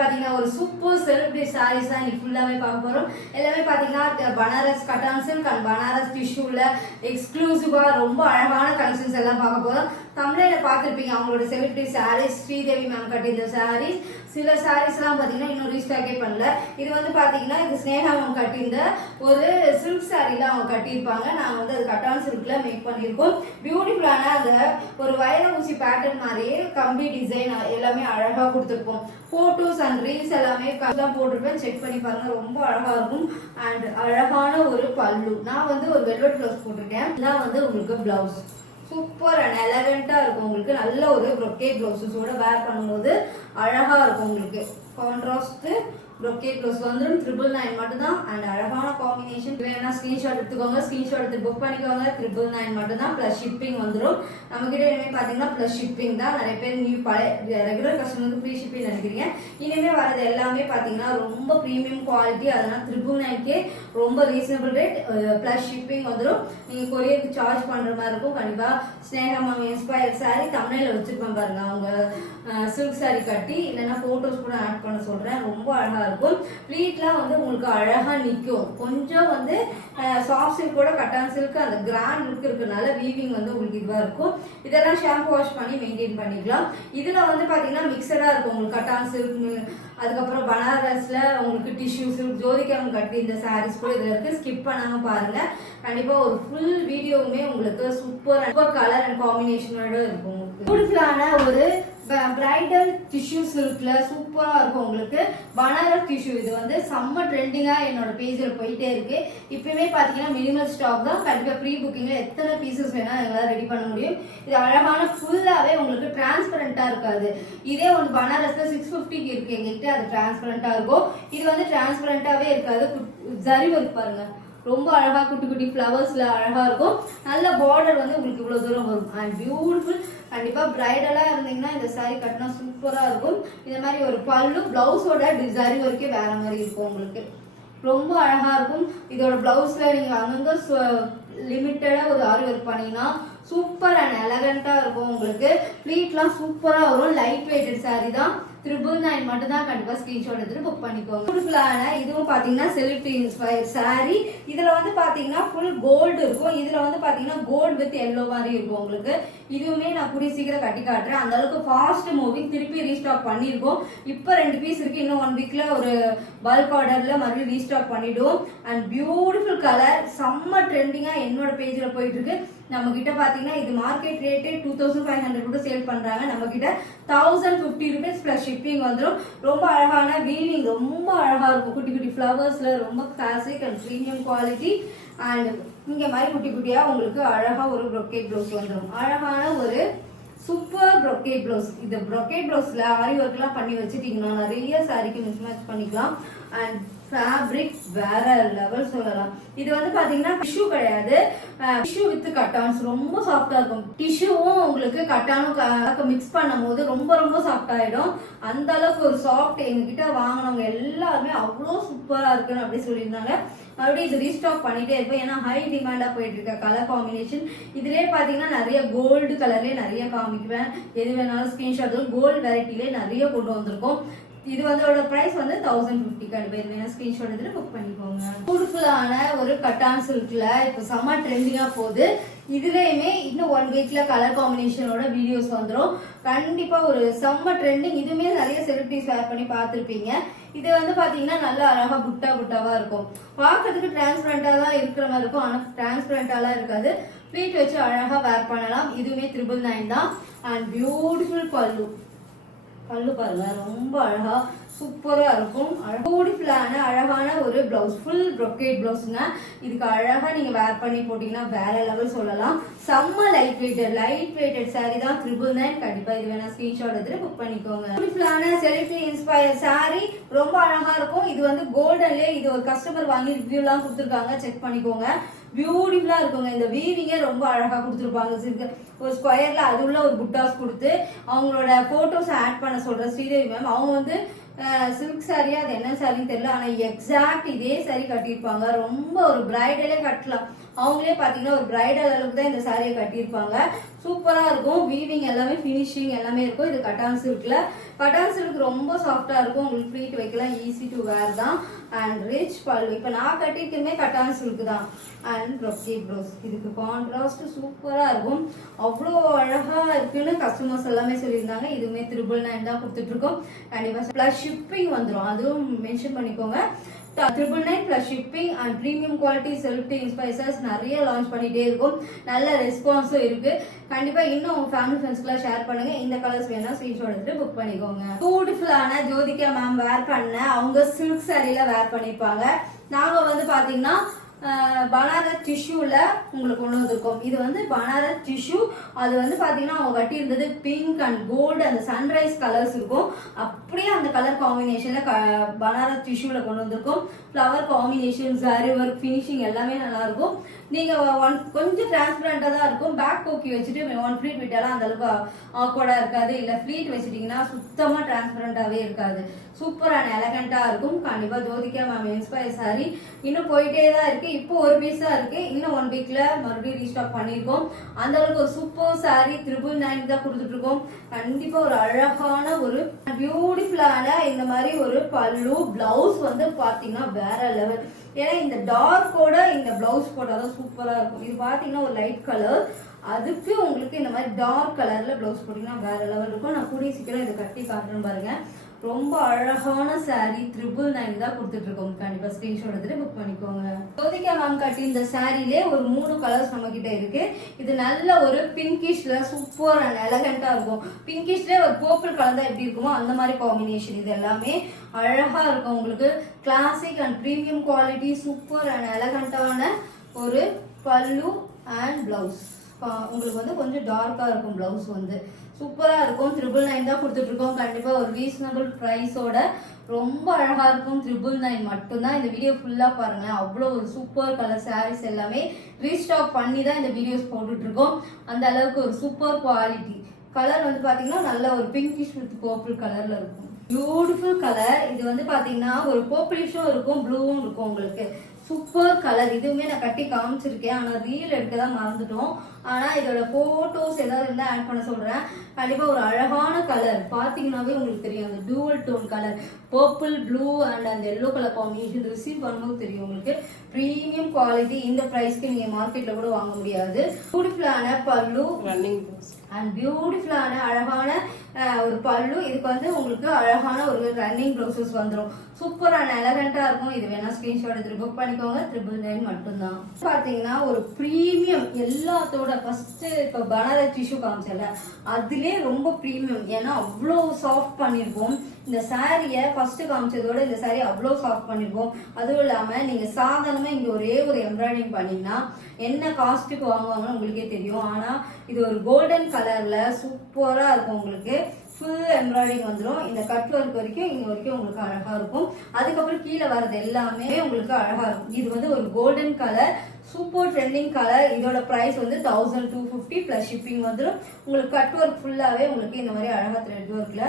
பாத்தீங்கன்னா ஒரு super celebrity saris தான் இன்னைக்கு ஃபுல்லாவே பார்க்க போறோம். எல்லாமே பாத்தீங்கன்னா பனாரஸ் கட்டான் சில்க் அண்ட் பனாரஸ் டிஷ்யூல எக்ஸ்க்ளூசிவா ரொம்ப அழகான கலெக்ஷன்ஸ் எல்லாம் பார்க்க போறோம். தமிழ்ல பார்த்திருப்பீங்க அவங்களோட செலிபிரிட்டி சாரீஸ், ஸ்ரீதேவி மேம் கட்டியிருந்த சாரீஸ். சில சாரீஸ் எல்லாம் பாத்தீங்கன்னா இன்னும் ரீஸ்டாக்கே பண்ணல. இது வந்து பாத்தீங்கன்னா இது ஸ்னேகா மேம் கட்டியிருந்த ஒரு சில்க் சாரீல அவங்க கட்டியிருப்பாங்க. நாங்க வந்து அது கட்டான் சில்க்ல மேக் பண்ணியிருக்கோம். பியூட்டிஃபுல்லான அந்த ஒரு வைர ஊசி பேட்டர்ன் மாதிரியே கம்பி டிசைன் எல்லாமே அழகா கொடுத்துருப்போம். போட்டோஸ் அண்ட் ரீல்ஸ் எல்லாமே போட்டிருப்பேன், செக் பண்ணி பாருங்க, ரொம்ப அழகா இருக்கும். அண்ட் அழகான ஒரு பல்லு. நான் வந்து ஒரு வெல்வெட் பிளவுஸ் போட்டிருக்கேன். இதான் வந்து உங்களுக்கு பிளவுஸ் சூப்பர் அண்ட் எலகண்டா இருக்கும். உங்களுக்கு நல்ல ஒரு ப்ரொக்கேட் பிளவுஸஸோட வேர் பண்ணும்போது அழகா இருக்கும். உங்களுக்கு கான்ட்ராஸ்ட் ப்ரொக்கேட் பிளவுஸ் வந்துடும். 999 மட்டும் தான். அண்ட் அழகான காம்பினேஷன். வேணா ஸ்கிரீன்ஷாட் எடுத்துக்கோங்க, ஸ்கிரீன்ஷாட் எடுத்து புக் பண்ணிக்கோங்க. 999 மட்டும் தான். பிளஸ் ஷிப்பிங் வந்துடும். நம்ம கிட்ட இனிமே பாத்தீங்கன்னா பிளஸ் ஷிப்பிங் தான். நிறைய பேர் நியூ பழைய ரெகுலர் கஸ்டமருக்கு ஃப்ரீ ஷிப்பிங் நினைக்கிறீங்க. இனிமே வரது எல்லாமே பாத்தீங்கன்னா ரொம்ப ப்ரீமியம் குவாலிட்டி. அதனால 999 ரொம்ப ரீசனபிள் ரேட். பிளஸ் ஷிப்பிங் வந்துடும். நீங்க கொரியருக்கு சார்ஜ் பண்ற மாதிரி இருக்கும். கண்டிப்பா ஸ்னேகா மேம் இன்ஸ்பயர் சாரி தமிழ்ல வச்சிருப்பேன் பாருங்க. அவங்க சில்க் சாரி கட்டி இல்லைன்னா போட்டோஸ் கூட ஆட் பண்ண சொல்றேன். ரொம்ப அழகா இருக்கும். ப்ளீட்லாம் வந்து உங்களுக்கு அழகா நிற்கும். கொஞ்சம் வந்து சாஃப்ட் சில்கோட கட்டான் சில்க் அந்த கிராண்ட் லுக் இருக்கிறதுனால வீவிங் வந்து உங்களுக்கு இதுவா இருக்கும். இதெல்லாம் ஷாம்பு வாஷ் பண்ணி மெயின்டைன் பண்ணிக்கலாம். இதுல வந்து பாத்தீங்கன்னா மிக்சடா இருக்கும். உங்களுக்கு கட்டான் சில்க், அதுக்கப்புறம் பனாரஸ்ல உங்களுக்கு டிஷ்யூ சில்க், ஜோதிகம் கட்டி இந்த சாரீஸ் கூட இதுல இருக்கு. ஸ்கிப் பண்ணாம பாருங்க. கண்டிப்பா ஒரு ஃபுல் வீடியோவுமே உங்களுக்கு சூப்பர் கலர் அண்ட் காம்பினேஷனோட இருக்கும். பியூட்டிஃபுல்லான ஒரு பிரைடல் டிஷ்யூ சில்க்ல சூப்பரா இருக்கும். உங்களுக்கு பனாரஸ் டிஷ்யூ இது வந்து செம்ம ட்ரெண்டிங்கா என்னோட பேஜ்ல போயிட்டே இருக்கு. இப்பவுமே பாத்தீங்கன்னா மினிமல் ஸ்டாக் தான். கண்டிப்பா ப்ரீ புக்கிங்ல எத்தனை பீசஸ் வேணா எங்களால ரெடி பண்ண முடியும். இது அழகான ஃபுல்லாவே உங்களுக்கு டிரான்ஸ்பரண்டா இருக்காது. இதே ஒன்று பனாரஸ்ல 650 இருக்கு எங்ககிட்ட, அது டிரான்ஸ்பரண்டா இருக்கும். இது வந்து டிரான்ஸ்பரண்டாவே இருக்காது. ஜரி ஒர்க் பாருங்க, ரொம்ப அழகா குட்டி குட்டி ஃப்ளவர்ஸ்ல அழகா இருக்கும். நல்ல பார்டர் வந்து உங்களுக்கு இவ்வளவு தூரம் வரும். And beautiful. கண்டிப்பா பிரைடலா இருந்தீங்கன்னா இந்த சாரி கட்டினா சூப்பரா இருக்கும். இந்த மாதிரி ஒரு பல்லு, பிளவுஸோட டிசைன் வரைக்கும் வேற மாதிரி இருக்கும். உங்களுக்கு ரொம்ப அழகா இருக்கும். இதோட பிளவுஸ்ல நீங்க அங்கங்க லிமிட்டடா ஒரு ஆரி ஒர்க் பண்ணீங்கன்னா சூப்பர் அண்ட் எலகண்டா இருக்கும். உங்களுக்கு ப்ளீட்லாம் சூப்பரா வரும். லைட் வெயிட்டட் சாரி தான். 999 மட்டும் தான். கண்டிப்பா ஸ்கிரீன்ஷாட் எடுத்து புக் பண்ணிக்கோங்க. பியூட்டிஃபுல்லான இதுவும் பாத்தீங்கன்னா செலிபிரிட்டி இன்ஸ்பயர் சாரி. இதுல வந்து பாத்தீங்கன்னா ஃபுல் கோல்டு இருக்கும். இதுல வந்து பாத்தீங்கன்னா கோல்டு வித் எல்லோ மாதிரி இருக்கும். உங்களுக்கு இதுவுமே நான் கூடிய சீக்கிரம் கட்டி காட்டுறேன். அந்த அளவுக்கு ஃபாஸ்ட் மூவிங். திருப்பி ரீஸ்டாக் பண்ணிருக்கோம். இப்போ 2 பீஸ் இருக்கு. இன்னும் 1 வீக்ல ஒரு பல்க் ஆர்டர்ல மறுபடியும் ரீஸ்டாக் பண்ணிடுவோம். அண்ட் பியூட்டிஃபுல் கலர், செம்ம ட்ரெண்டிங்கா என்னோட பேஜ்ல போயிட்டு இருக்கு. நம்ம கிட்ட பாத்தீங்கன்னா இது மார்க்கெட் ரேட்டே 2500 கூட சேல் பண்றாங்க. நம்ம கிட்ட 1050 rupees பிளஸ் ஷிப்பிங் வந்துடும். ரொம்ப அழகான வீவிங், ரொம்ப அழகா இருக்கும். குட்டி குட்டி ஃப்ளவர்ஸ்ல ரொம்ப classic and premium quality. And இங்க மாதிரி குட்டி குட்டியா உங்களுக்கு அழகா ஒரு ப்ரொக்கேட் ப்ளவுஸ் வந்துடும். அழகான ஒரு சூப்பர் ப்ரொக்கேட் ப்ளவுஸ். இந்த ப்ரொக்கேட் ப்ளவுஸ்ல ஆரி ஒர்க் எல்லாம் பண்ணி வச்சுட்டீங்கன்னா நிறைய சாரிக்கு மிஸ் மேட்ச் பண்ணிக்கலாம். அண்ட் ஃபேப்ரிக் வேற லெவல் சொல்லலாம். இது வந்து பாத்தீங்கன்னா டிஷ்யூ கிடையாது, டிஷ்யூ வித் கட்டான்ஸ். ரொம்ப சாஃப்டா இருக்கும். டிஷ்யூவும் உங்களுக்கு கட்டானும் மிக்ஸ் பண்ணும் போது ரொம்ப ரொம்ப சாஃப்ட் ஆயிடும். அந்த அளவுக்கு ஒரு சாஃப்ட். எங்ககிட்ட வாங்கினவங்க எல்லாருமே அவ்வளோ சூப்பரா இருக்குன்னு அப்படி சொல்லியிருந்தாங்க. மறுபடியும் இது ரீஸ்டாக் பண்ணிட்டே இருப்போம். ஏன்னா ஹை டிமாண்டா போயிட்டு இருக்க கலர் காம்பினேஷன். இதுலயே பாத்தீங்கன்னா நிறைய கோல்டு கலர்லயே நிறைய காமிக்குவேன். எது வேணாலும் ஸ்கிரீன்ஷாட். கோல்டு வெரைட்டிலே நிறைய கொண்டு வந்திருக்கோம். இது வந்து பிரைஸ் வந்து 1050. கண்டிப்பா இது வேணா ஸ்கிரீன்ஷாட் எடுத்து புக் பண்ணிக்கோங்க. பியூட்டிஃபுல்லான ஒரு கட்டான் சில்க்ல இப்போ செம்ம ட்ரெண்டிங்கா போகுது. இதுலயுமே இன்னும் 1 வீக்ல கலர் காம்பினேஷனோட வீடியோஸ் வந்துடும். கண்டிப்பா ஒரு செம்ம ட்ரெண்டிங். இதுவுமே நிறைய செலிபிரிட்டிஸ் வேர் பண்ணி பார்த்துருப்பீங்க. இது வந்து பாத்தீங்கன்னா நல்ல அழகா புட்டா புட்டாவா இருக்கும். பார்க்கறதுக்கு டிரான்ஸ்பரண்டா தான் இருக்கிற மாதிரி இருக்கும். ஆனா டிரான்ஸ்பரண்டாலாம் இருக்காது. ப்ளீட் வச்சு அழகா வேர் பண்ணலாம். இதுவுமே 999 தான். அண்ட் பியூட்டிஃபுல் பல்லு. பல்லு பாருங்க, ரொம்ப அழகா சூப்பரா இருக்கும். பியூட்டிஃபுல்லான அழகான ஒரு பிளவுஸ், ஃபுல் ப்ரொக்கேட் பிளவுஸ்ங்க. இதுக்கு அழகா நீங்க வேர் பண்ணி போட்டீங்கன்னா வேற லெவல் சொல்லலாம். செம்ம லைட் வெயிட்டட் சாரி தான். 999. கண்டிப்பா இது வேணா ஸ்கிரீன்ஷாட் எடுத்து புக் பண்ணிக்கோங்க. பியூட்டிஃபுல்லான செலிபிரிட்டி இன்ஸ்பயர் சாரி, ரொம்ப அழகா இருக்கும். இது வந்து கோல்டன்லயே இது ஒரு கஸ்டமர் வாங்கி ரிவ்யூ எல்லாம் கொடுத்துருக்காங்க, செக் பண்ணிக்கோங்க. பியூட்டிஃபுல்லா இருக்குங்க. இந்த வீவிங்கே ரொம்ப அழகா கொடுத்துருப்பாங்க. ஒரு ஸ்கொயர்ல அது உள்ள ஒரு புட்டாஸ் கொடுத்து அவங்களோட போட்டோஸ் ஆட் பண்ண சொல்ற ஸ்ரீதேவி மேம். அவங்க வந்து சில்க் சாரியா அது என்ன சாரின்னு தெரியல, ஆனா எக்ஸாக்ட் இதே சாரி கட்டியிருப்பாங்க. ரொம்ப ஒரு பிரைடலே கட்டலாம். அவங்களே பார்த்தீங்கன்னா ஒரு பிரைடல் அளவுக்கு தான் இந்த சாரியை கட்டியிருப்பாங்க. சூப்பராக இருக்கும். வீவிங் எல்லாமே ஃபினிஷிங் எல்லாமே இருக்கும். இது கட்டான் சில்க்ல. கட்டான் சில்க் ரொம்ப சாஃப்டா இருக்கும். உங்களுக்கு ஃப்ளீட் வைக்கலாம், ஈஸி டு வேர் தான். அண்ட் ரிச் பல்லு. இப்போ நான் கட்டிருக்குமே கட்டான் சில்க் தான். And brocade blouse. இதுக்கு கான்ட்ராஸ்ட் சூப்பரா இருக்கும். அவ்வளோ அழகா இருக்குன்னு கஸ்டமர்ஸ் எல்லாமே சொல்லியிருந்தாங்க. இதுவுமே 999 தான் கொடுத்துட்டு இருக்கோம். கண்டிப்பா பிளஸ் ஷிப்பிங் வந்துடும், அதுவும் மென்ஷன் பண்ணிக்கோங்க. 999 plus shipping and premium quality self இன்ஸ்பைசர்ஸ் நிறைய லான்ச் பண்ணிட்டே இருக்கும். நல்ல ரெஸ்பான்ஸும் இருக்கு. கண்டிப்பா இன்னும் உங்க ஃபேமிலி ஃப்ரெண்ட்ஸ்க்குலாம் ஷேர் பண்ணுங்க. இந்த கலர்ஸ் வேணா ஸ்கிரீன்ஷாட் எடுத்து புக் பண்ணிக்கோங்க. பியூட்டிஃபுல்லான ஜோதிகா மேம் வேர் பண்ண அவங்க சில்க் சாரியில வேர் பண்ணிருப்பாங்க. நாங்க வந்து பாத்தீங்கன்னா பனாரஸ் டிஷ்யூல உங்களுக்கு கொண்டு வந்திருக்கோம். இது வந்து பனாரஸ் டிஷ்யூ. அது வந்து பாத்தீங்கன்னா அவங்க கட்டி இருந்தது பிங்க் அண்ட் கோல்டு, அந்த சன்ரைஸ் கலர்ஸ் இருக்கும். அப்படியே அந்த கலர் காம்பினேஷன்ல பனாரஸ் டிஷ்யூல கொண்டு வந்திருக்கோம். Flower combination, sorry work, finishing எல்லாமே நல்லா இருக்கும். நீங்க கொஞ்சம் டிரான்ஸ்பரண்டா தான் இருக்கும். பேக் போக்கி வச்சுட்டு ஒன் ஃபிளீட் விட்டாலும் அந்த அளவுக்கு ஆக்வர்டா இருக்காது. இல்ல ஃபிளீட் வச்சுட்டீங்கன்னா சுத்தமா டிரான்ஸ்பரண்டாவே இருக்காது. சூப்பரான எலகண்டா இருக்கும். கண்டிப்பா ஜோதிகா மேம் இன்ஸ்பயர் சாரி இன்னும் போயிட்டே தான் இருக்கு. இப்போ ஒரு பீஸ் தான் இருக்கு. இன்னும் 1 வீக்ல மறுபடியும் ரீஸ்டாக் பண்ணிருக்கோம். அந்த அளவுக்கு ஒரு சூப்பர் சாரி 999 தான் கொடுத்துட்டு இருக்கோம். கண்டிப்பா ஒரு அழகான ஒரு பியூட்டிஃபுல்லான இந்த மாதிரி ஒரு பல்லு. பிளவுஸ் வந்து பாத்தீங்கன்னா வேற லெவல். ஏன்னா இந்த டார்க்கோட இந்த பிளவுஸ் போட்டாதான் சூப்பரா இருக்கும். இது பாத்தீங்கன்னா ஒரு லைட் கலர், அதுக்கு உங்களுக்கு இந்த மாதிரி டார்க் கலர்ல பிளவுஸ் போட்டீங்கன்னா வேற லெவல் இருக்கும். நான் கூடிய சீக்கிரம் இதை கட்டி காட்டுறேன் பாருங்க. ரொம்ப அழகான சாரி 999 தான் கொடுத்துட்டு இருக்கோம். கண்டிப்பா ஸ்கிரீன்ஷாட் எடுத்துட்டு புக் பண்ணிக்கோங்க. ஜோதிகா மேம் கட்டி இந்த சாரிலே ஒரு 3 கலர்ஸ் நம்ம கிட்ட இருக்கு. இது நல்ல ஒரு பிங்கிஷ்ல சூப்பர் அண்ட் எலகண்டா இருக்கும். பிங்கிஷ்ல ஒரு பர்பிள் கலர் தான் எப்படி இருக்குமோ அந்த மாதிரி காம்பினேஷன். இது எல்லாமே அழகா இருக்கும். உங்களுக்கு classic and premium quality super and எலகண்டான ஒரு பல்லு அண்ட் பிளவுஸ். உங்களுக்கு வந்து கொஞ்சம் டார்க்கா இருக்கும் பிளவுஸ் வந்து. சூப்பரா இருக்கும். 999 தான் கொடுத்துட்டு இருக்கோம். கண்டிப்பா ஒரு ரீசனபிள் பிரைஸோட ரொம்ப அழகா இருக்கும். 999 மட்டும்தான். இந்த வீடியோ ஃபுல்லா பாருங்க. அவ்வளோ ஒரு சூப்பர் கலர் சாரீஸ் எல்லாமே ரீஸ்டாக் பண்ணி தான் இந்த வீடியோஸ் போட்டுட்டு இருக்கோம். அந்த அளவுக்கு ஒரு சூப்பர் குவாலிட்டி. கலர் வந்து பாத்தீங்கன்னா நல்ல ஒரு பிங்கிஷ் வித் பர்பிள் கலர்ல இருக்கும். Beautiful colour. இது வந்து பாத்தீங்கன்னா ஒரு பர்பிளிஷும் இருக்கும், ப்ளூவும் இருக்கும். உங்களுக்கு சூப்பர் கலர். இதுவுமே நான் கட்டி காமிச்சிருக்கேன். ஆனா ரீல் எடுக்க தான் மறந்துட்டோம். ஆனா இதோட போட்டோஸ் ஏதாவது இருந்தா ஆட் பண்ண சொல்றேன். கண்டிப்பா ஒரு அழகான கலர். பாத்தீங்கன்னாவே உங்களுக்கு தெரியும் அந்த dual tone colour, purple, blue and அந்த எல்லோ கலர் காம்பினேஷன் ரிசீவ் பண்ணும்போது தெரியும் உங்களுக்கு. Premium quality. இந்த பிரைஸ்க்கு நீங்க மார்க்கெட்ல கூட வாங்க முடியாது. பியூட்டிஃபுல்லான பல்லு அண்ட் பியூட்டிஃபுல்லான அழகான ஒரு பல்லு. இதுக்கு வந்து உங்களுக்கு அழகான ஒரு ரன்னிங் ப்ளவுசஸ் வந்துடும். சூப்பரான எலகண்டா இருக்கும். இது வேணா ஸ்கிரீன்ஷாட் எடுத்து புக் பண்ணிக்கோங்க. 999 மட்டும்தான். பாத்தீங்கன்னா ஒரு பிரீமியம் எல்லாத்தோட ஃபர்ஸ்ட் இப்ப பனாரஸ் டிஷ்யூ காமிச்சல அதுலயே ரொம்ப பிரீமியம். ஏன்னா அவ்வளோ சாஃப்ட் பண்ணிருப்போம். இந்த சாரிய ஃபர்ஸ்ட் காமிச்சதோட இந்த சாரி அவ்வளோ சாஃப்ட் பண்ணிருப்போம். அதுவும் இல்லாம நீங்க சாதாரணமா இங்க ஒரே ஒரு எம்ப்ராய்டிங் பண்ணீங்கன்னா என்ன காஸ்ட்டுக்கு வாங்குவாங்கன்னு உங்களுக்கே தெரியும். ஆனா இது ஒரு கோல்டன் கலர்ல சூப்பரா இருக்கும். உங்களுக்கு ஃபுல் எம்ப்ராய்டிங் வந்துடும். இந்த கட் ஒர்க் வரைக்கும் இங்க வரைக்கும் உங்களுக்கு அழகா இருக்கும். அதுக்கப்புறம் கீழே வர்றது எல்லாமே உங்களுக்கு அழகா இருக்கும். இது வந்து ஒரு golden colour, super trending colour. இதோட பிரைஸ் வந்து 1250 பிளஸ் ஷிப்பிங் வந்துடும். உங்களுக்கு கட் ஒர்க் ஃபுல்லாவே உங்களுக்கு இந்த மாதிரி அழகா த்ரெட் ஒர்க்ல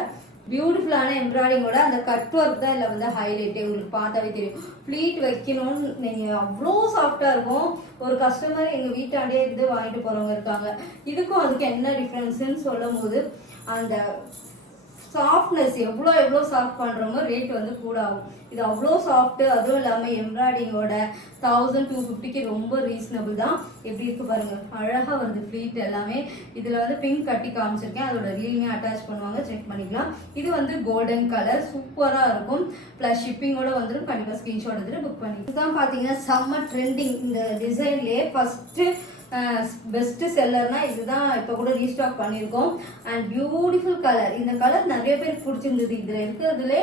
பியூட்டிஃபுல்லான எம்ப்ராய்டிங்கோட அந்த கட் ஒர்க் தான் இதுல வந்து ஹைலைட்டே. உங்களுக்கு பார்த்தாவே தெரியும். ப்ளீட் வைக்கணும்னு நீங்க அவ்வளோ சாஃப்டா இருக்கும். ஒரு கஸ்டமர் எங்க வீட்டாண்டே இருந்து வாங்கிட்டு போறவங்க இருக்காங்க. இதுக்கும் அதுக்கு என்ன டிஃபரன்ஸ்ன்னு சொல்லும் போது அந்த சாஃப்ட்னஸ் எவ்வளோ சாஃப்ட் பண்றோமோ ரேட் வந்து கூட ஆகும். இது அவ்வளோ சாஃப்ட். அதுவும் இல்லாம எம்ப்ராய்டிங்கோட 1250க்கு ரொம்ப ரீசனபிள் தான். எப்படி இருக்கு பாருங்க. அழகா வருது ஃபிளீட் எல்லாமே. இதுல வந்து பிங்க் கட்டி காமிச்சிருக்கேன். அதோட ரீலுமே அட்டாச் பண்ணுவாங்க, செக் பண்ணிக்கலாம். இது வந்து கோல்டன் கலர் சூப்பரா இருக்கும். பிளஸ் ஷிப்பிங்கோட வந்துடும். கண்டிப்பா ஸ்கிரீன்ஷாட் எடுத்துட்டு புக் பண்ணி. இதுதான் பாத்தீங்கன்னா செம்ம ட்ரெண்டிங். இந்த டிசைன்லயே ஃபர்ஸ்ட் பெஸ்ட் செல்லர்னா இதுதான். இப்ப கூட ரீஸ்டாக் பண்ணிருக்கோம். And beautiful colour. இந்த கலர் நிறைய பேருக்கு பிடிச்சிருந்தது. இதுல இருக்கிறதுல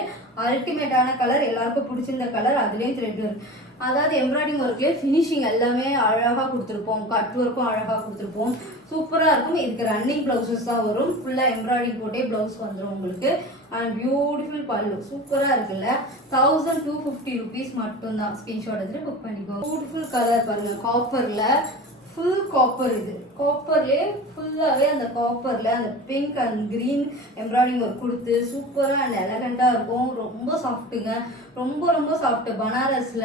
அல்டிமேட்டான கலர், எல்லாருக்கும் பிடிச்சிருந்த கலர். அதுலயும் த்ரெட் ஒர்க், அதாவது எம்ப்ராய்டிங் ஒர்க்லயே பினிஷிங் எல்லாமே அழகா கொடுத்துருப்போம். கட் ஒர்க்கும் அழகா கொடுத்துருப்போம். சூப்பரா இருக்கும். இதுக்கு ரன்னிங் பிளவுசஸ் தான் வரும். ஃபுல்லா எம்ப்ராய்டிங் போட்டே பிளவுஸ் வந்துடும் உங்களுக்கு. அண்ட் பியூட்டிஃபுல் பல்லு சூப்பரா இருக்குல்ல. 1250 rupees மட்டும் தான். ஸ்கிரீன்ஷாட் எடுத்துட்டு புக் பண்ணிக்கோ. பியூட்டிஃபுல் கலர் பாருங்க. காப்பர்ல ஃபுல் காப்பர். இது காப்பர்லயே ஃபுல்லாவே அந்த காப்பர்ல அந்த pink and green embroidering work கொடுத்து சூப்பரா அண்ட் எலகண்டா இருக்கும். ரொம்ப சாஃப்ட்டுங்க, ரொம்ப ரொம்ப சாஃப்ட். பனாரஸ்ல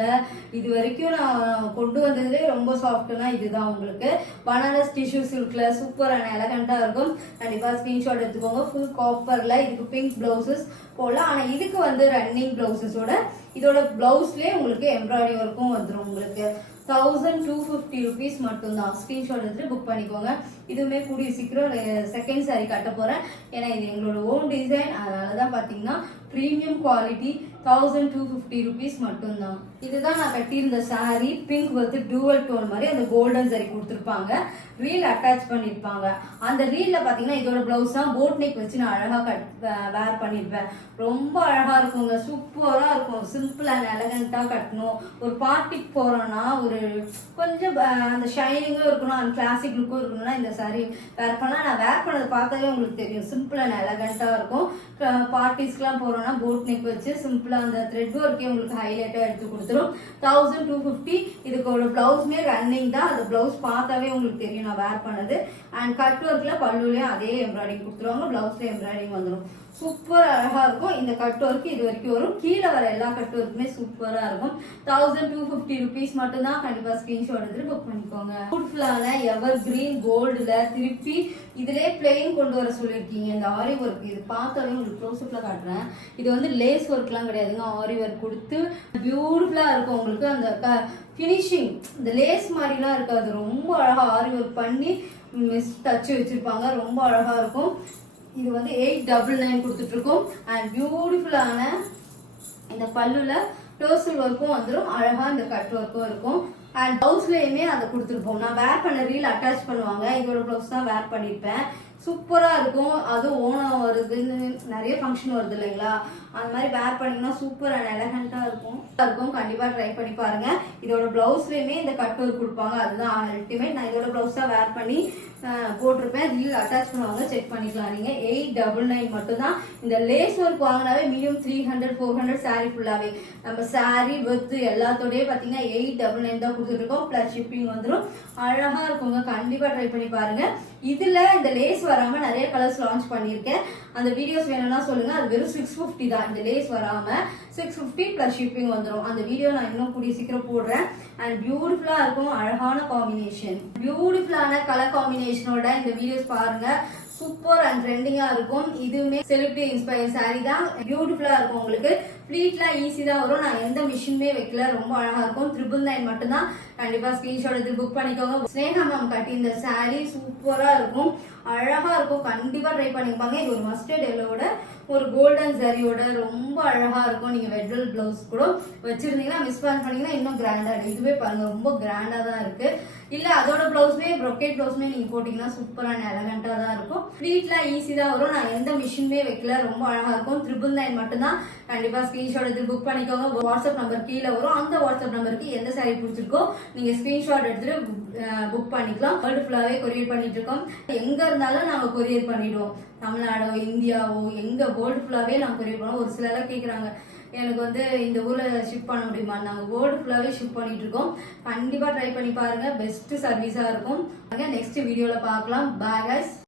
இது வரைக்கும் நான் கொண்டு வந்ததுலேயே ரொம்ப சாஃப்ட்னா இதுதான். உங்களுக்கு பனாரஸ் டிஷ்யூ சில்க்ல சூப்பர் அண்ட் எலகண்டா இருக்கும். கண்டிப்பா ஸ்கிரீன்ஷாட் எடுத்துக்கோங்க. ஃபுல் காப்பர்ல இதுக்கு பிங்க் பிளவுசஸ் போடலாம். ஆனா இதுக்கு வந்து ரன்னிங் பிளவுசஸோட இதோட பிளவுஸ்லயே உங்களுக்கு எம்ப்ராய்டரி ஒர்க்கும் வந்துடும். உங்களுக்கு 1250 rupees மட்டும்தான். ஸ்கிரீன்ஷாட் எடுத்துட்டு புக் பண்ணிக்கோங்க. இதுவுமே கூடிய சீக்கிரம் செகண்ட் சாரி கட்ட போறேன். ஏன்னா இது எங்களோட ஓன் டிசைன், அதனாலதான் பாத்தீங்கன்னா பிரீமியம் குவாலிட்டி 1250 rupees மட்டும்தான். இதுதான் நான் கட்டியிருந்த சாரி. பிங்க் வந்து டூவல் டோன் மாதிரி அந்த கோல்டன் சாரி கொடுத்துருப்பாங்க. ரீல் அட்டாச் பண்ணிருப்பாங்க. அந்த ரீல்ல பாத்தீங்கன்னா இதோட பிளவுஸ் தான் போட் நெக் வச்சு நான் அழகா வேர் பண்ணிருப்பேன். ரொம்ப அழகா இருக்குங்க, சூப்பரா இருக்கும். சிம்பிள் அண்ட் எலகண்டா கட்டணும். ஒரு பார்ட்டிக்கு போறோம்னா ஒரு கொஞ்சம் அந்த ஷைனிங்கும் இருக்கணும், அந்த கிளாசிக் லுக்கும் இருக்கணும்னா இந்த சாரி வேர் பண்ணா நான் வேர் பண்ணதை பார்த்தாவே உங்களுக்கு தெரியும். சிம்பிள் அண்ட் எலகண்டா இருக்கும். பார்ட்டிஸ்க்குலாம் போறோம்னா போட் நெக் வச்சு சிம்பிளா அந்த த்ரெட் ஒர்க்கே உங்களுக்கு ஹைலைட்டா எடுத்து கொடுத்துரும். 1250. இதுக்கு ஒரு பிளவுஸ்மே ரன்னிங் தான். அந்த பிளவுஸ் பார்த்தாவே உங்களுக்கு தெரியும் நான் வேர் பண்ணது. அண்ட் கட் ஒர்க்ல பல்லுலயும் அதே எம்ப்ராய்டிங் கொடுத்துருவாங்க. பிளவுஸ்ல எம்ப்ராய்டிங் வந்துடும். சூப்பர் அழகா இருக்கும். இந்த கட் ஒர்க் இது வரைக்கும் வரும். கீழே வர எல்லா கட் ஒர்க்குமே சூப்பரா இருக்கும். 1250 rupees மட்டும்தான். கண்டிப்பா ஸ்கிரீன்ஷாட் எடுத்து புக் பண்ணிக்கோங்க. பியூட்டிஃபுல்லான எவர் கிரீன் கோல்டுல திருப்பி இதுலயே பிளெயின் கொண்டு வர சொல்லியிருக்கீங்க. இந்த ஆரி ஒர்க் இது பார்த்தாலே உங்களுக்கு க்ளோஸ்அப்ல காட்டுறேன். இது வந்து லேஸ் ஒர்க்லாம் கிடையாதுங்க. ஆரி ஒர்க் கொடுத்து பியூட்டிஃபுல்லா இருக்கும். உங்களுக்கு அந்த ஃபினிஷிங் இந்த லேஸ் மாதிரிலாம் இருக்காது. ரொம்ப அழகா ஆரி ஒர்க் பண்ணி மிஸ் டச் வச்சிருப்பாங்க. ரொம்ப அழகா இருக்கும். இது வந்து 899 கொடுத்துட்டு இருக்கோம். அண்ட் பியூட்டிஃபுல்லான இந்த பல்லுல டோசல் ஒர்க்கும் வந்துடும். அழகா இந்த கட் ஒர்க்கும் இருக்கும். அண்ட் பிளவுஸ்லயுமே அதை கொடுத்துருப்போம். நான் வேர் பண்ண ரீல் அட்டாச் பண்ணுவாங்க. இதோட பிளவுஸ் தான் வேர் பண்ணிருப்பேன். சூப்பரா இருக்கும். அது ஓணம் வருதுன்னு நிறைய ஃபங்க்ஷன் வருது இல்லைங்களா, அந்த மாதிரி வேர் பண்ணீங்கன்னா சூப்பர் அண்ட் எலகண்டா இருக்கும். கண்டிப்பா ட்ரை பண்ணி பாருங்க. இதோட பிளவுஸ்லயுமே இந்த கட் ஒர்க் கொடுப்பாங்க. அதுதான் அல்டிமேட். நான் இதோட பிளவுஸ் தான் வேர் பண்ணி போட்டிருப்பேன். ரீல் அட்டாச் பண்ணுவாங்க, செக் பண்ணிக்கலாம். நீங்க 899 மட்டும்தான். இந்த லேஸ் ஒர்க் வாங்கினாவே மினிமம் 300-400 சாரி ஃபுல்லாவே. நம்ம சாரி வித் எல்லாத்தோடய பாத்தீங்கன்னா 899 தான் கொடுத்துட்டு இருக்கோம். பிளஸ் ஷிப்பிங் வந்துடும். அழகா இருக்குங்க. கண்டிப்பா ட்ரை பண்ணி பாருங்க. இதுல இந்த லேஸ் வராம நிறைய கலர்ஸ் லான்ச் பண்ணிருக்கேன். அந்த வீடியோஸ் வேணும்னா சொல்லுங்க. அது வெறும் 650 தான். இந்த லேஸ் வராம 650 பிளஸ் ஷிப்பிங் வந்துடும். அந்த வீடியோ நான் இன்னும் கூடிய சீக்கிரம் போடுறேன். அண்ட் பியூட்டிஃபுல்லா இருக்கும். அழகான காம்பினேஷன், பியூட்டிஃபுல்லான கலர் காம்பினேஷனோட இந்த வீடியோஸ் பாருங்க. சூப்பர் அண்ட் ட்ரெண்டிங்கா இருக்கும். இதுவுமே செலிபிரிட்டி இன்ஸ்பயர் சாரி தான். பியூட்டிஃபுல்லா இருக்கும். உங்களுக்கு ப்ளீட்லாம் ஈஸி தான் வரும். நான் எந்த மிஷினுமே வைக்கல. ரொம்ப அழகா இருக்கும். 999 மட்டும்தான். கண்டிப்பா ஸ்கிரீன்ஷாட் எடுத்து புக் பண்ணிக்கோங்க. ஸ்னேகா மேம் கட்டி இந்த சாரி சூப்பரா இருக்கும். அழகா இருக்கும். கண்டிப்பா ட்ரை பண்ணிப்பாங்க. இது ஒரு மஸ்டர்ட் எல்லோட ஒரு கோல்டன் சாரியோட ரொம்ப அழகா இருக்கும். நீங்க வெட்ரல் பிளவுஸ் கூட வச்சிருந்தீங்கன்னா மிஸ் பண்ணீங்கன்னா இன்னும் கிராண்டா இருக்கு. இதுவே பாருங்க ரொம்ப கிராண்டா தான் இருக்கு. இல்ல அதோட பிளவுஸ்மே ப்ரொக்கேட் பிளவுஸ்மே நீங்க போட்டீங்கன்னா சூப்பரான எலகண்டா தான் இருக்கும். ப்ளீட்லாம் ஈஸி தான் வரும். நான் எந்த மிஷினுமே வைக்கல. ரொம்ப அழகா இருக்கும். 999 மட்டும்தான். கண்டிப்பா ஸ்கிரீன்ஷாட் எடுத்து புக் பண்ணிக்கோங்க. வாட்ஸ்அப் நம்பர் கீழே வரும். அந்த வாட்ஸ்அப் நம்பருக்கு எந்த சாரி பிடிச்சிருக்கோ நீங்க ஸ்கிரீன்ஷாட் எடுத்துட்டு புக் பண்ணிக்கலாம். வேர்ல்டு ஃபுல்லாவே கொரியர் பண்ணிட்டு இருக்கோம். எங்க இருந்தாலும் நாங்க கொரியர் பண்ணிடுவோம். தமிழ்நாடோ இந்தியாவோ எங்க வேர்ல்டு ஃபுல்லாவே நாங்க கொரியர் பண்ணுவோம். ஒரு சிலர் கேக்குறாங்க எனக்கு வந்து இந்த ஊர்ல ஷிப் பண்ண முடியுமா. நாங்க வேர்ல்டு ஃபுல்லாவே ஷிப் பண்ணிட்டு இருக்கோம். கண்டிப்பா ட்ரை பண்ணி பாருங்க. பெஸ்ட் சர்வீஸா இருக்கும். நெக்ஸ்ட் வீடியோல பார்க்கலாம். Bye guys.